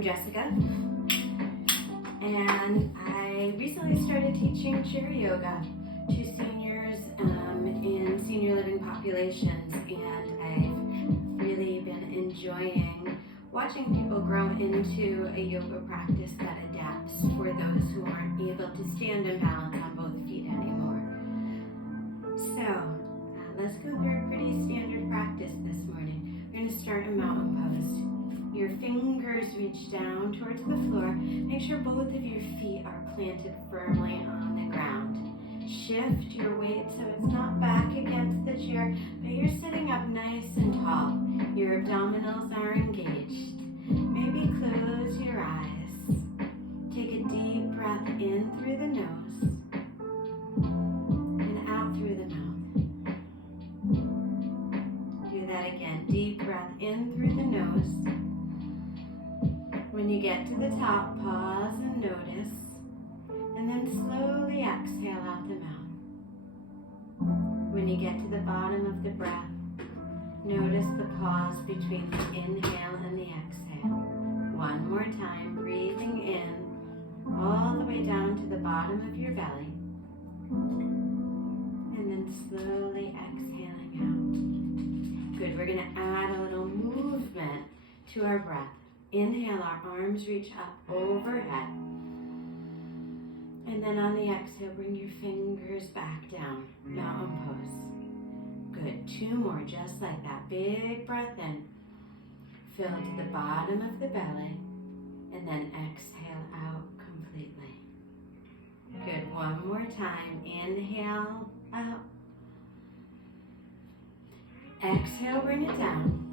I'm Jessica, and I recently started teaching chair yoga to seniors in senior living populations, and I've really been enjoying watching people grow into a yoga practice that adapts for those who aren't able to stand and balance on both feet anymore. So let's go through a pretty standard practice this morning. We're going to start in mountain pose. Your fingers reach down towards the floor. Make sure both of your feet are planted firmly on the ground. Shift your weight so it's not back against the chair, but you're sitting up nice and tall. Your abdominals are engaged. Maybe close your eyes. Take a deep breath in through the nose and out through the mouth. Do that again. Deep breath in through the nose. When you get to the top, pause and notice, and then slowly exhale out the mouth. When you get to the bottom of the breath, notice the pause between the inhale and the exhale. One more time, breathing in all the way down to the bottom of your belly, and then slowly exhaling out. Good, we're going to add a little movement to our breath. Inhale, our arms reach up overhead. And then on the exhale, bring your fingers back down, mountain pose. Good, 2 more, just like that. Big breath in. Fill to the bottom of the belly, and then exhale out completely. Good, 1 more time. Inhale, out. Exhale, bring it down.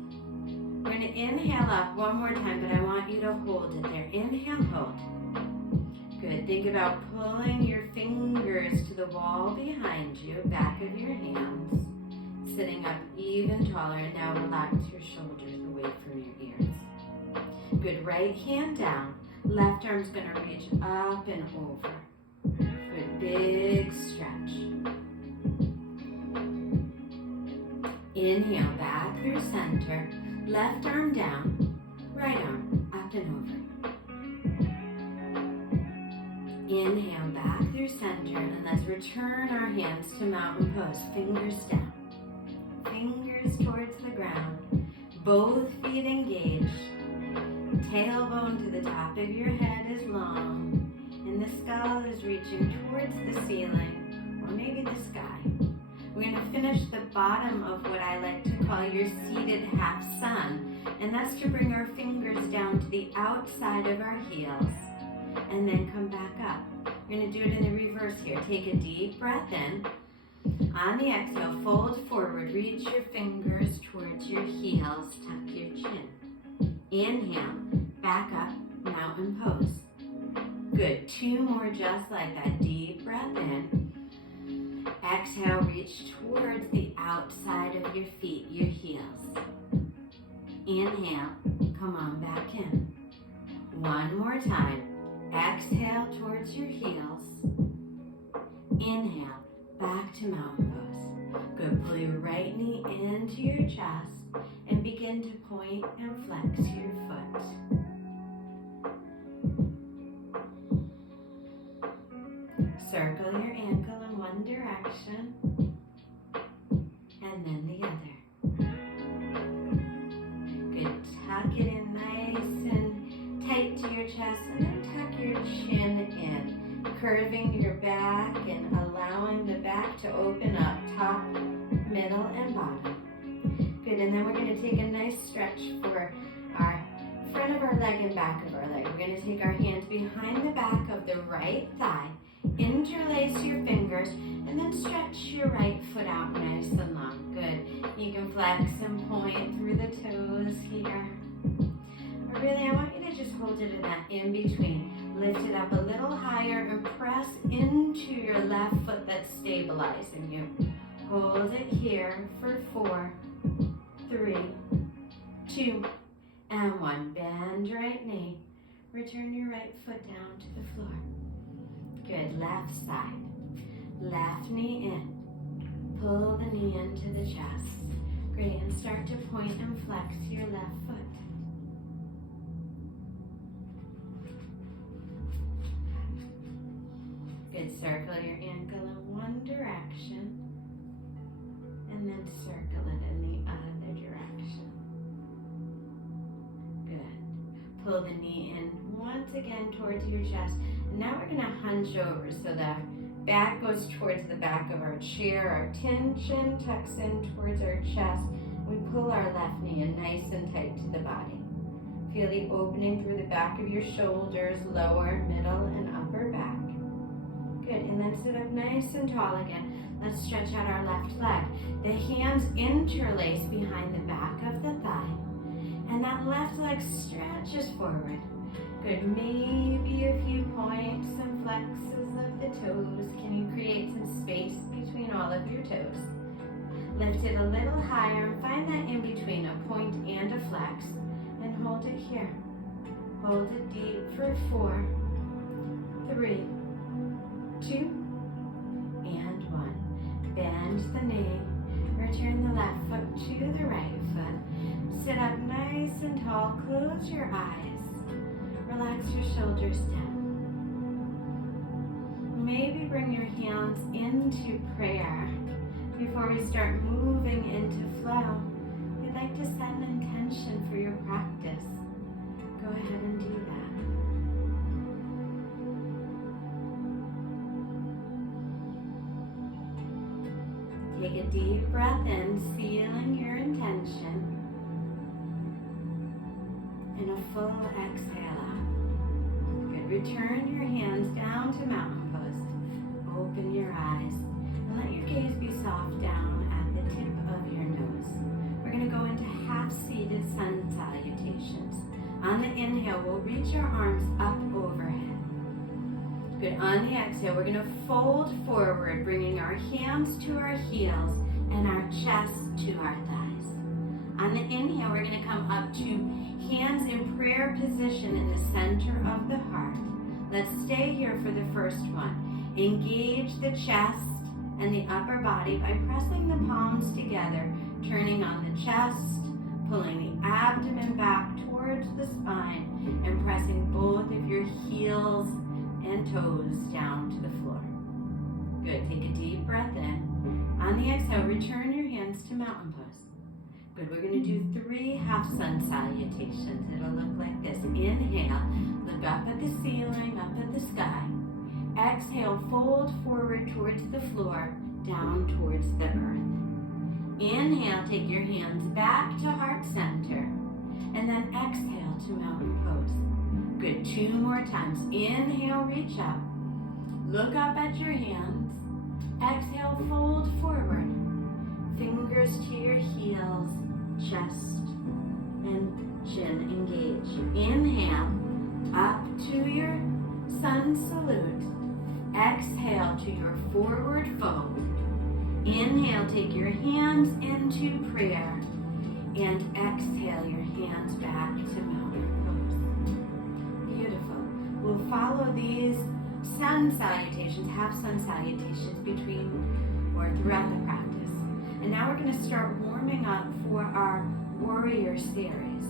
We're going to inhale up 1 more time, but I want you to hold it there. Inhale, hold. Good. Think about pulling your fingers to the wall behind you, back of your hands, sitting up even taller. And now relax your shoulders away from your ears. Good. Right hand down. Left arm's going to reach up and over. Good. Big stretch. Inhale, back through center. Left arm down, right arm up and over. Inhale, back through center, and let's return our hands to mountain pose. Fingers down, fingers towards the ground, both feet engaged. Tailbone to the top of your head is long, and the skull is reaching towards the ceiling, or maybe the sky. We're going to finish the bottom of what I like to call your seated half sun, and that's to bring our fingers down to the outside of our heels, and then come back up. We're going to do it in the reverse here. Take a deep breath in. On the exhale, fold forward, reach your fingers towards your heels, tuck your chin. Inhale, back up, mountain pose. Good, 2 more just like that. Deep breath in. Exhale, reach towards the outside of your feet, your heels. Inhale, come on back in. 1 more time. Exhale towards your heels. Inhale, back to mountain pose. Good, pull your right knee into your chest and begin to point and flex your foot. Circle your ankle in one direction, and then the other. Good, tuck it in nice and tight to your chest, and then tuck your chin in, curving your back and allowing the back to open up, top, middle, and bottom. Good, and then we're going to take a nice stretch for our front of our leg and back of our leg. We're going to take our hands behind the back of the right thigh, interlace your fingers, and then stretch your right foot out nice and long. Good. You can flex and point through the toes here. But really, I want you to just hold it in that in-between. Lift it up a little higher and press into your left foot that's stabilizing you. Hold it here for 4, 3, 2, and 1. Bend right knee. Return your right foot down to the floor. Good, left side. Left knee in. Pull the knee into the chest. Great, and start to point and flex your left foot. circle your ankle in one direction and then circle it in the other direction. Good. Pull the knee in once again towards your chest. And now we're going to hunch over so that back goes towards the back of our chair. Our chin tucks in towards our chest. We pull our left knee in nice and tight to the body. Feel the opening through the back of your shoulders, lower, middle, and upper back. Good, and then sit up nice and tall again. Let's stretch out our left leg. The hands interlace behind the back of the thigh. And that left leg stretches forward. Good, maybe a few points and flexes of the toes. Can you create some space between all of your toes? Lift it a little higher and find that in between, a point and a flex. And hold it here. Hold it deep for 4, 3, 2, and 1. Bend the knee. Return the left foot to the right foot. Sit up nice and tall. Close your eyes. Relax your shoulders down. Maybe bring your hands into prayer. Before we start moving into flow, we'd like to set an intention for your practice. Go ahead and do that. Take a deep breath in, sealing your intention, and a full exhale out. Good. Return your hands down to mountain pose. Open your eyes. Let your gaze be soft down at the tip of your nose. We're going to go into half-seated sun salutations. On the inhale, we'll reach our arms up overhead. Good. On the exhale, we're going to fold forward, bringing our hands to our heels and our chest to our thighs. On the inhale, we're going to come up to hands in prayer position in the center of the heart. Let's stay here for the first one. Engage the chest and the upper body by pressing the palms together, turning on the chest, pulling the abdomen back towards the spine, and pressing both of your heels and toes down to the floor. Good. Take a deep breath in. On the exhale, return your hands to mountain pose. Good. We're going to do 3 half sun salutations. It'll look like this. Inhale, look up at the ceiling, up at the sky. Exhale, fold forward towards the floor, down towards the earth. Inhale, take your hands back to heart center, and then exhale to mountain pose. Good, 2 more times. Inhale, reach up. Look up at your hands. Exhale, fold forward. Fingers to your heels, chest and chin engage. Inhale, up to your sun salute. Exhale to your forward fold. Inhale, take your hands into prayer. And exhale your hands back to mountain pose. Beautiful. We'll follow these sun salutations, half sun salutations between or throughout the practice. And now we're going to start warming up for our warrior series.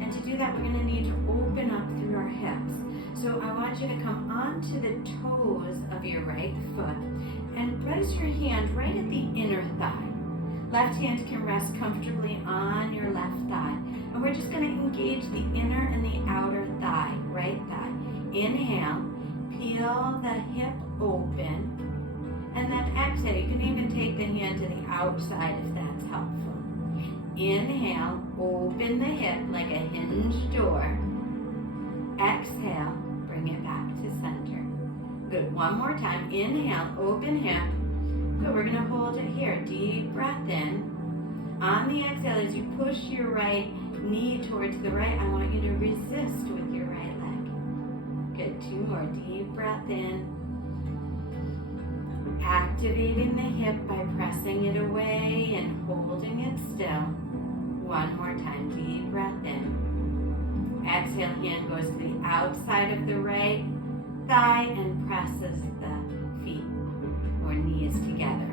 And to do that, we're going to need to open up through our hips. So I want you to come onto the toes of your right foot and place your hand right at the inner thigh. Left hand can rest comfortably on your left thigh. And we're just going to engage the inner and the outer thigh, right thigh. Inhale, peel the hip open, and then exhale. You can even take the hand to the outside if that's helpful. Inhale, open the hip like a hinged door. Exhale, bring it back to center. Good, 1 more time. Inhale, open hip. Good, we're gonna hold it here. Deep breath in. On the exhale, as you push your right knee towards the right, I want you to resist with your right leg. Good, 2 more. Deep breath in. Activating the hip by pressing it away and holding it still. 1 more time. Deep breath in. Exhale, hand goes to the outside of the right thigh and presses the feet or knees together.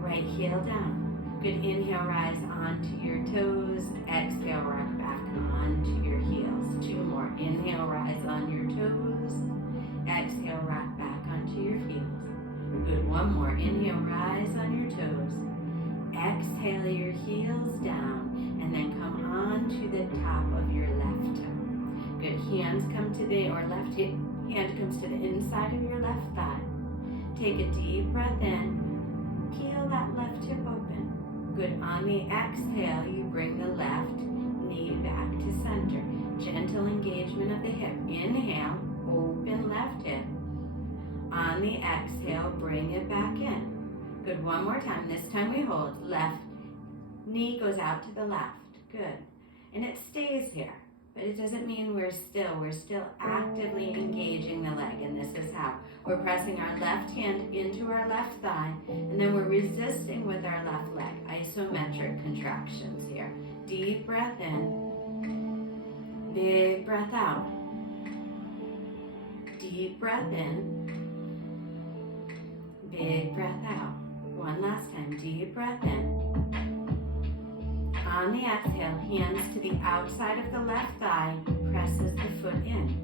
Right heel down. Good, inhale, rise onto your toes. Exhale, rock back onto your heels. 2 more. Inhale, rise on your toes. Exhale, rock back onto your heels. Good, one more. Inhale, rise on your toes. Exhale your heels down and then come on to the top of your left toe. Good, hands come to the, or left hand comes to the inside of your left thigh. Take a deep breath in, peel that left hip open. Good, on the exhale, you bring the left knee back to center. Gentle engagement of the hip. Inhale, open left hip. On the exhale, bring it back in. Good, one more time. This time we hold. Left knee goes out to the left. Good. And it stays here, but it doesn't mean we're still. We're still actively engaging the leg, and this is how. We're pressing our left hand into our left thigh, and then we're resisting with our left leg. Isometric contractions here. Deep breath in. Big breath out. Deep breath in. Big breath out. One last time. Deep breath in. On the exhale, hands to the outside of the left thigh, presses the foot in.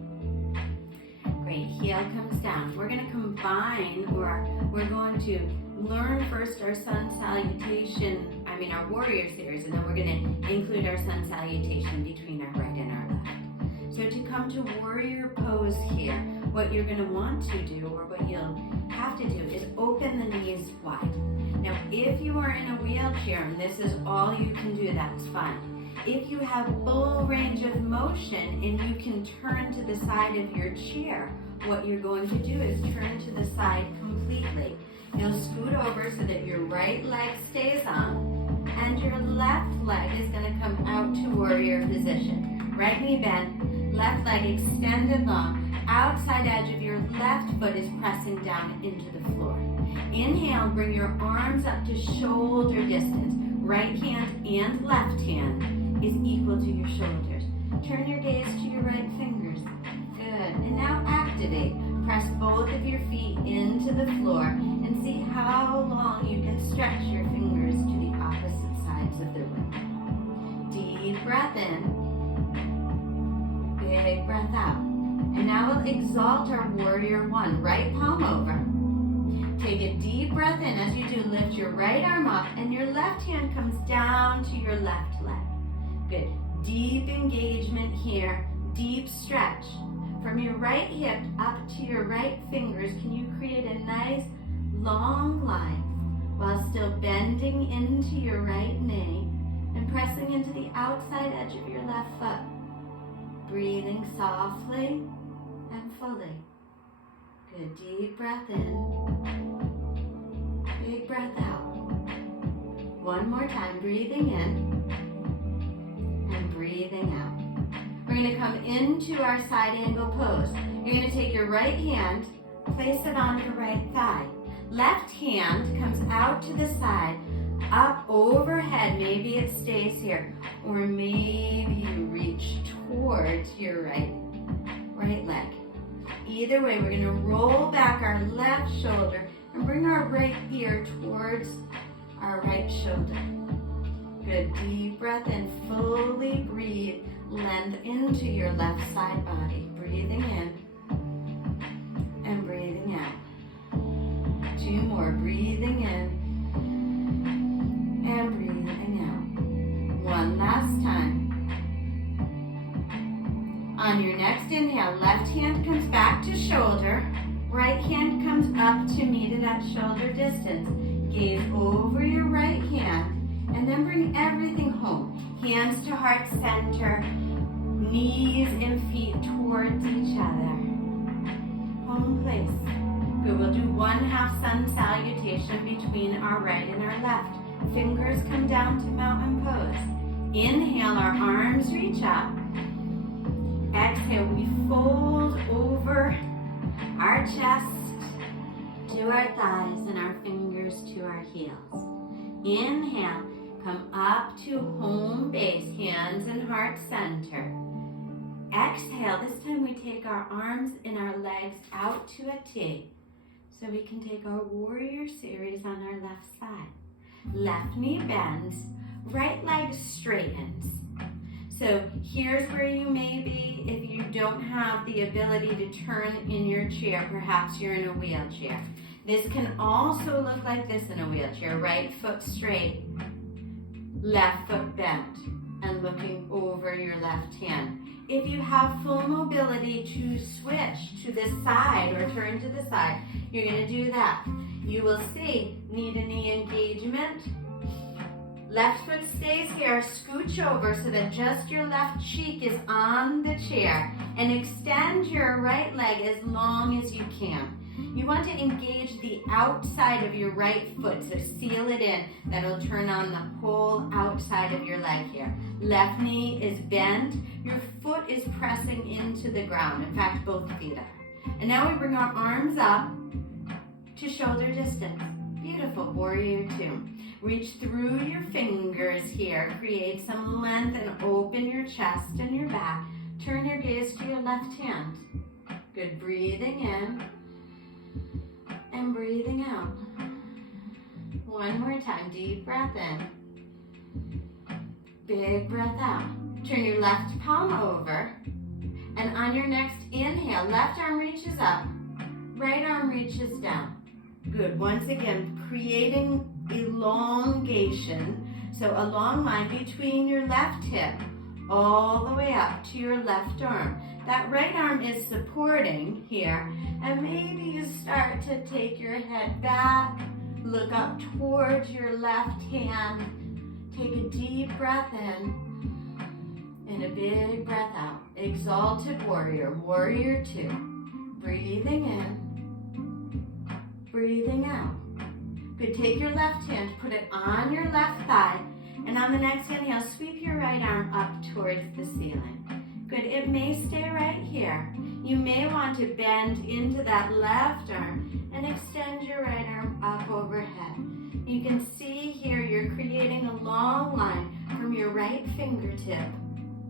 Great, heel comes down. We're going to combine, or we're going to learn first our sun salutation, our warrior series, and then we're going to include our sun salutation between our right and our left. So to come to warrior pose here, what you're going to want to do, or what you'll have to do, is open the knees wide. Now, if you are in a wheelchair and this is all you can do, that's fine. If you have full range of motion and you can turn to the side of your chair, what you're going to do is turn to the side completely. You'll scoot over so that your right leg stays on and your left leg is going to come out to warrior position. Right knee bent, left leg extended long. Outside edge of your left foot is pressing down into the floor. Inhale, bring your arms up to shoulder distance. Right hand and left hand is equal to your shoulders. Turn your gaze to your right fingers. Good. And now activate. Press both of your feet into the floor and see how long you can stretch your fingers to the opposite sides of the room. Deep breath in. Big breath out. And now we'll exalt our warrior one. Right palm over. Take a deep breath in. As you do, lift your right arm up and your left hand comes down to your left leg. Good. Deep engagement here. Deep stretch. From your right hip up to your right fingers, can you create a nice long line while still bending into your right knee and pressing into the outside edge of your left foot. Breathing softly and fully. Good, deep breath in. Big breath out. One more time, breathing in and breathing out. We're going to come into our side angle pose. You're going to take your right hand, place it on your right thigh. Left hand comes out to the side, up overhead. Maybe it stays here, or maybe you reach towards your right leg. Either way, we're going to roll back our left shoulder and bring our right ear towards our right shoulder. Good, deep breath in, fully breathe, lend into your left side body. Breathing in and breathing out. Two more, breathing in and breathing out. One last time. On your next inhale, left hand comes back to shoulder, right hand comes up to meet it at shoulder distance. Gaze over your right hand and then bring everything home. Hands to heart center, knees and feet towards each other. Home place. Good, we'll do one half sun salutation between our right and our left. Fingers come down to mountain pose. Inhale, our arms reach up. Exhale, we fold over our chest to our thighs and our fingers to our heels. Inhale, come up to home base, hands and heart center. Exhale, this time we take our arms and our legs out to a T. So we can take our warrior series on our left side. Left knee bends, right leg straightens. So here's where you may be if you don't have the ability to turn in your chair. Perhaps you're in a wheelchair. This can also look like this in a wheelchair. Right foot straight, left foot bent, and looking over your left hand. If you have full mobility to switch to this side or turn to the side, you're going to do that. You will see knee to knee engagement. Left foot stays here. Scooch over so that just your left cheek is on the chair, and extend your right leg as long as you can. You want to engage the outside of your right foot, so seal it in. That'll turn on the whole outside of your leg here. Left knee is bent. Your foot is pressing into the ground. In fact, both feet are. And now we bring our arms up to shoulder distance. Beautiful, warrior two. Reach through your fingers here. Create some length and open your chest and your back. Turn your gaze to your left hand. Good, breathing in and breathing out. One more time, deep breath in. Big breath out. Turn your left palm over, and on your next inhale, left arm reaches up, right arm reaches down. Good, once again, creating elongation, so a long line between your left hip all the way up to your left arm. That right arm is supporting here, and maybe you start to take your head back, look up towards your left hand, take a deep breath in, and a big breath out. Exalted warrior, warrior two. Breathing in, breathing out. Good, take your left hand, put it on your left thigh, and on the next inhale, sweep your right arm up towards the ceiling. Good, it may stay right here. You may want to bend into that left arm and extend your right arm up overhead. You can see here you're creating a long line from your right fingertip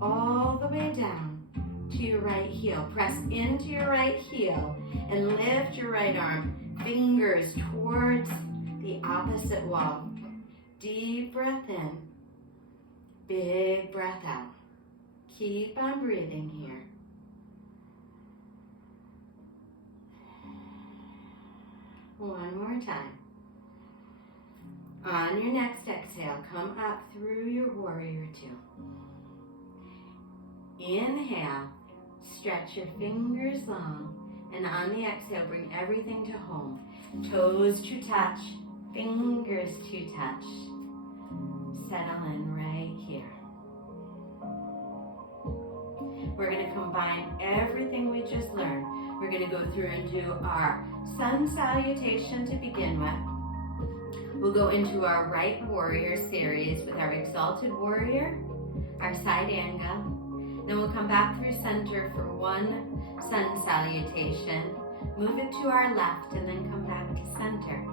all the way down to your right heel. Press into your right heel and lift your right arm, fingers towards the opposite wall. Deep breath in, big breath out. Keep on breathing here. One more time. On your next exhale, come up through your warrior two. Inhale, stretch your fingers long, and on the exhale, bring everything to home. Toes to touch, fingers to touch. Settle in right here. We're going to combine everything we just learned. We're going to go through and do our sun salutation to begin with. We'll go into our right warrior series with our exalted warrior, our side angle. Then we'll come back through center for one sun salutation, move it to our left, and then come back to center.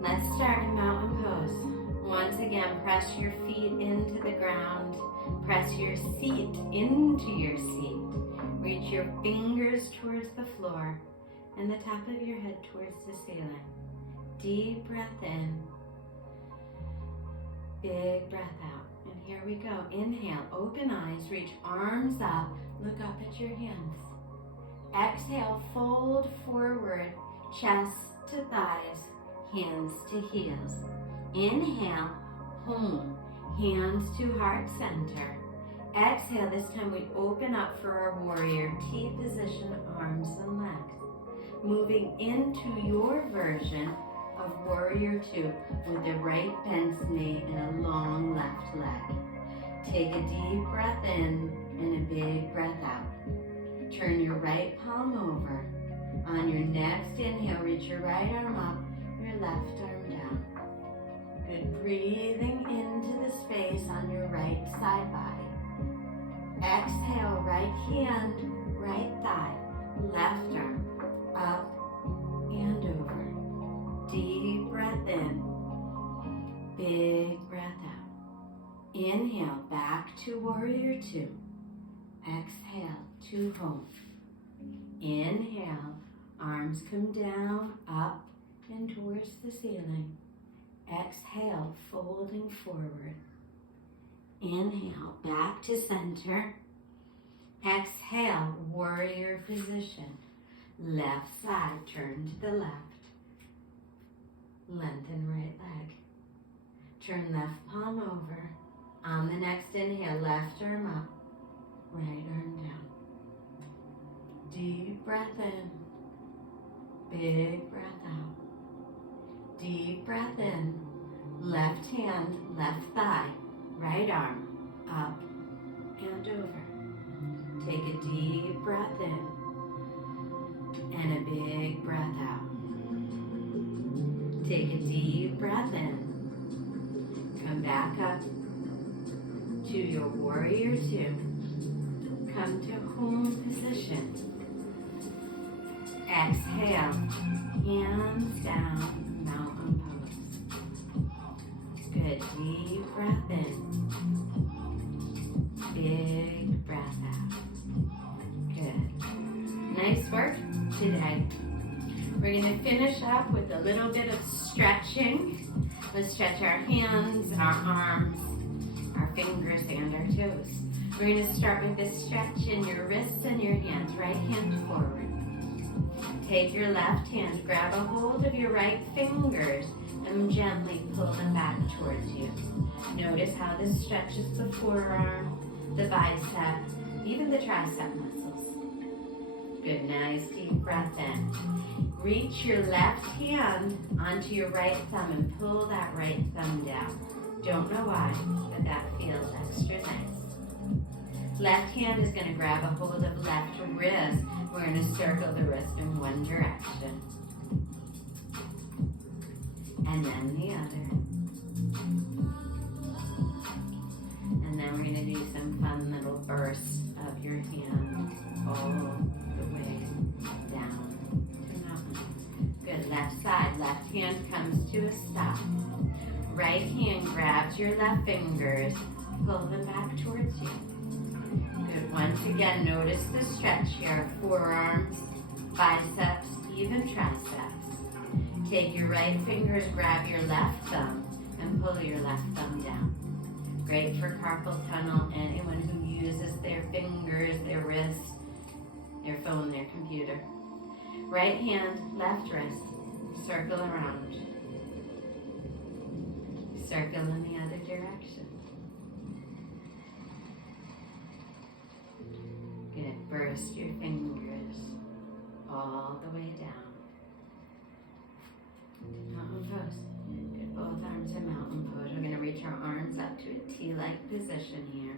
Let's start in mountain pose. Once again, press your feet into the ground. Press your seat into your seat. Reach your fingers towards the floor and the top of your head towards the ceiling. Deep breath in. Big breath out. And here we go. Inhale, open eyes, reach arms up, look up at your hands. Exhale, fold forward, chest to thighs, hands to heels. Inhale, home, hands to heart center. Exhale, this time we open up for our warrior T position, arms and legs. Moving into your version of warrior two with the right bent knee and a long left leg. Take a deep breath in and a big breath out. Turn your right palm over. On your next inhale, reach your right arm up, your left arm down. Good, breathing into the space on your right side body. Exhale, right hand, right thigh, left arm, up and over. Deep breath in, big breath out. Inhale, back to warrior two. Exhale, to home. Inhale, arms come down, up and towards the ceiling. Exhale, folding forward. Inhale, back to center. Exhale, warrior position. Left side, turn to the left. Lengthen right leg. Turn left palm over. On the next inhale, left arm up, right arm down. Deep breath in. Big breath out. Deep breath in. Left hand, left thigh, right arm, up and over. Take a deep breath in and a big breath out. Take a deep breath in. Come back up to your warrior two. Come to home position. Exhale, hands down, mountain pose. Good, deep breath in. Big breath out. Good. Nice work today. We're going to finish up with a little bit of stretching. Let's stretch our hands, our arms, our fingers, and our toes. We're going to start with this stretch in your wrists and your hands. Right hand forward. Take your left hand, grab a hold of your right fingers, and gently pull them back towards you. Notice how this stretches the forearm, the bicep, even the tricep muscles. Good, nice deep breath in. Reach your left hand onto your right thumb and pull that right thumb down. Don't know why, but that feels extra nice. Left hand is going to grab a hold of left wrist. We're going to circle the wrist in one direction. And then the other. And then we're going to do some fun little bursts of your hand all the way down to mountain. Good, left side. Left hand comes to a stop. Right hand grabs your left fingers. Pull them back towards you. Good. Once again, notice the stretch here. Forearms, biceps, even triceps. Take your right fingers, grab your left thumb, and pull your left thumb down. Great for carpal tunnel. Anyone who uses their fingers, their wrists, their phone, their computer. Right hand, left wrist. Circle around. Circle in the other direction. Good. Burst your fingers all the way down. Mountain pose. Good. Both arms in mountain pose. We're going to reach our arms up to a T-like position here.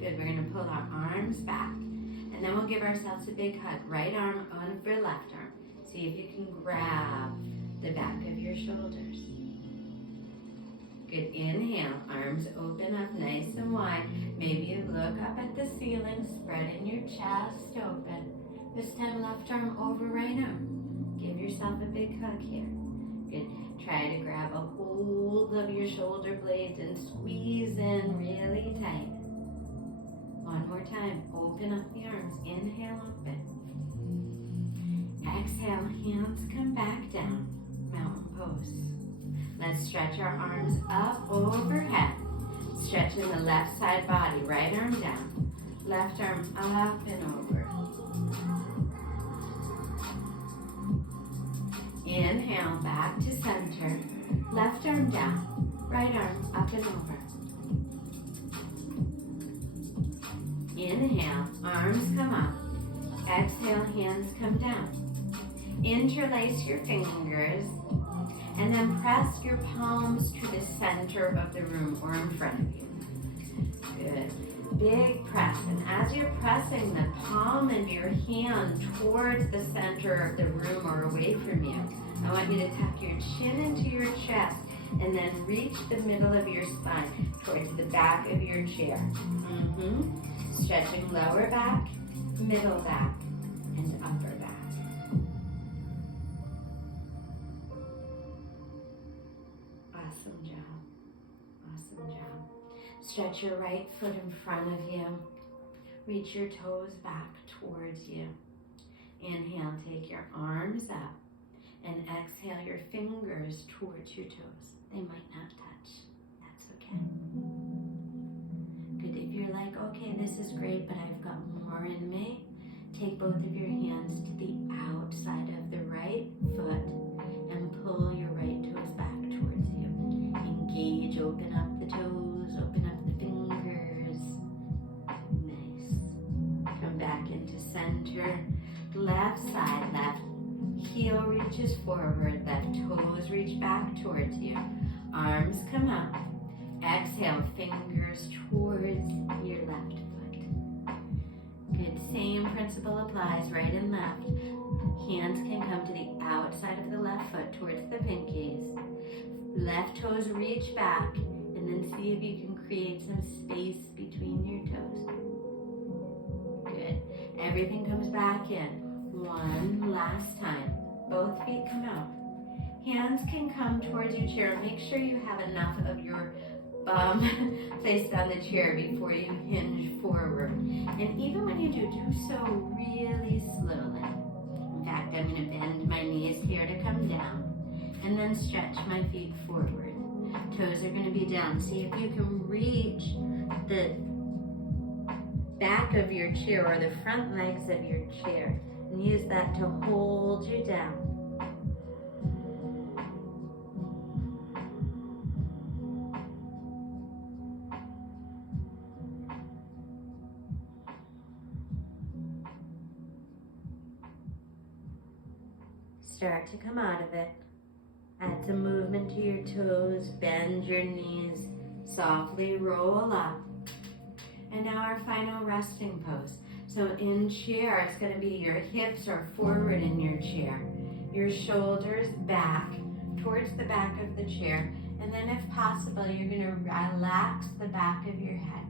Good. We're going to pull our arms back. And then we'll give ourselves a big hug. Right arm over left arm. See if you can grab the back of your shoulders. Good. Inhale. Arms open up nice and wide. Maybe you look up at the ceiling, spreading your chest open. This time left arm over right arm. Give yourself a big hug here. Good. Try to grab a hold of your shoulder blades and squeeze in really tight. One more time. Open up the arms. Inhale, open. Exhale, hands come back down. Mountain pose. Let's stretch our arms up overhead. Stretching the left side body. Right arm down. Left arm up and over. Inhale, back to center. Left arm down. Right arm up and over. Inhale, arms come up. Exhale, hands come down. Interlace your fingers and then press your palms to the center of the room or in front of you. Good. Big press. And as you're pressing the palm of your hand towards the center of the room or away from you, I want you to tuck your chin into your chest and then reach the middle of your spine towards the back of your chair. Stretching lower back, middle back, and upper back. Awesome job. Awesome job. Stretch your right foot in front of you. Reach your toes back towards you. Inhale, take your arms up. And exhale your fingers towards your toes. They might not touch. That's okay. Good. If you're like, okay, this is great, but I've got more in me, Take both of your hands to the outside of the right foot and pull your right toes back towards you. Engage, open up the toes, open up the fingers. Nice. Come back into center. Left side, left heel reaches forward, left toes reach back towards you. Arms come up. Exhale, fingers towards your left foot. Good, same principle applies, right and left. Hands can come to the outside of the left foot towards the pinkies. Left toes reach back, and then see if you can create some space between your toes. Good. Everything comes back in. One last time. Both feet come out. Hands can come towards your chair. Make sure you have enough of your bum placed on the chair before you hinge forward. And even when you do so really slowly. In fact, I'm going to bend my knees here to come down and then stretch my feet forward. Toes are going to be down. See if you can reach the back of your chair or the front legs of your chair and use that to hold you down. Start to come out of it. Add some movement to your toes, bend your knees, softly roll up. And now our final resting pose. So in chair, it's going to be your hips are forward in your chair, your shoulders back towards the back of the chair, and then if possible, you're going to relax the back of your head.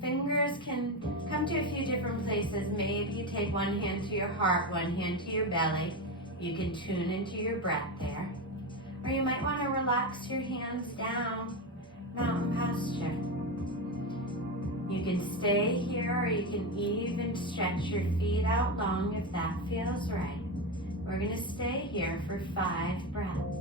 Fingers can come to a few different places. Maybe you take one hand to your heart, one hand to your belly. You can tune into your breath there. Or you might want to relax your hands down, mountain posture. You can stay here or you can even stretch your feet out long if that feels right. We're going to stay here for 5 breaths.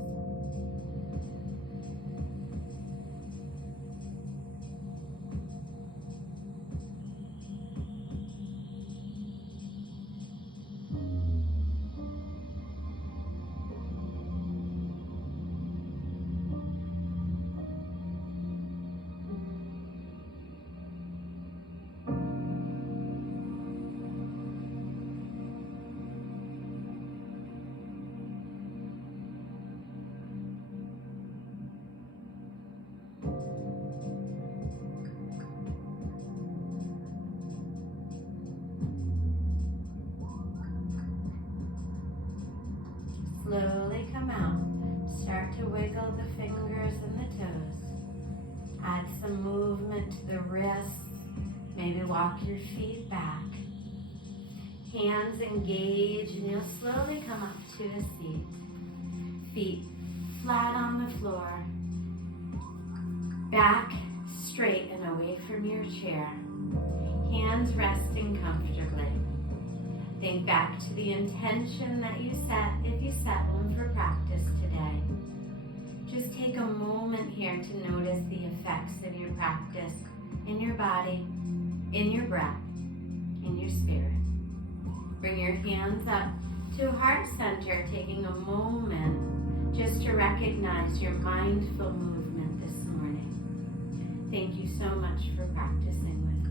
Slowly come out. Start to wiggle the fingers and the toes. Add some movement to the wrists. Maybe walk your feet back. Hands engage and you'll slowly come up to a seat. Feet flat on the floor. Back straight and away from your chair. Hands resting comfortably. Think back to the intention that you set if you set one for practice today. Just take a moment here to notice the effects of your practice in your body, in your breath, in your spirit. Bring your hands up to heart center, taking a moment just to recognize your mindful movement this morning. Thank you so much for practicing with me.